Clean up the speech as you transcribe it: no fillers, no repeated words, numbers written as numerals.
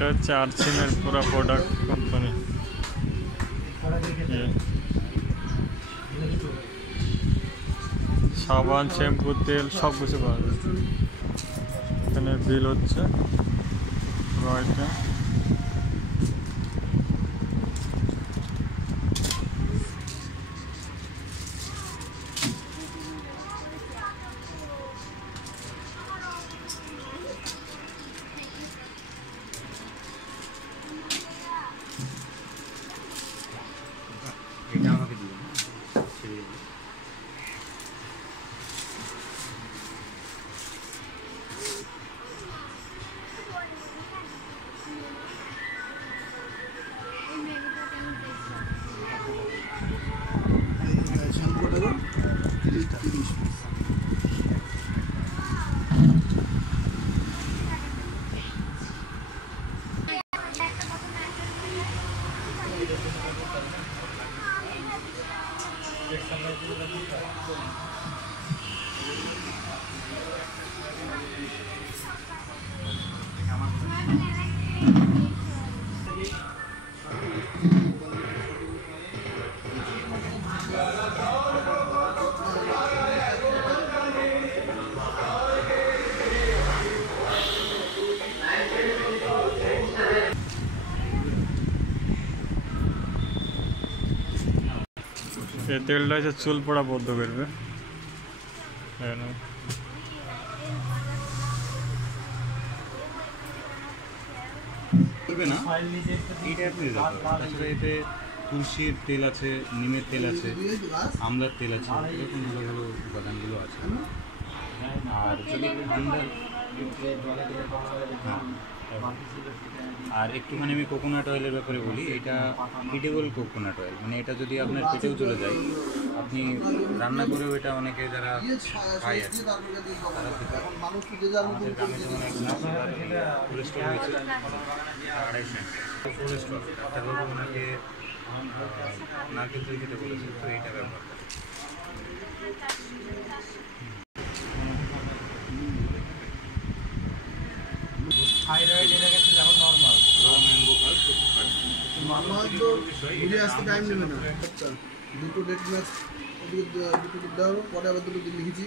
এটা হচ্ছে আর্সিনের পুরো প্রোডাক্ট কোম্পানি। সাবান, শ্যাম্পু, তেল সব কিছু পাওয়া যায়। এখানে বিল হচ্ছে রয়টা। এটা আমাকে দিন। এই তেলটা হচ্ছে চুল পড়া বন্ধ করবে। না এইটা আপনি তাছাড়া এতে তুলসীর তেল আছে, নিমের তেল আছে, আমলার তেল আছে, এরকম ভালো ভালো উপাদানগুলো আছে। আর যদি আর একটুখানি আমি কোকোনাট অয়েলের ব্যাপারে বলি। এটা ইডিবল কোকোনাট অয়েল, মানে এটা যদি আপনার পেটেও চলে যায়, আপনি রান্না করেও এটা অনেকে যারা খায় আর আমাদের গ্রামে যেমন কোলেস্ট্রল হয়েছে 250 কোলেস্ট্রল, ডাক্তারবাবু ওনাকে নারকেল তেল খেতে বলেছে, তো এইটা ব্যবহার করে। থাইরয়েড এটা গেছে যেমন নরমাল ম্যাঙ্গো কাজ নরমাল তো ঘুরে আসতে টাইম নেবে না। দুটো ডেট ম্যাচ দুটো দেওয়ার পরে আবার দুটো দিন লিখেছি।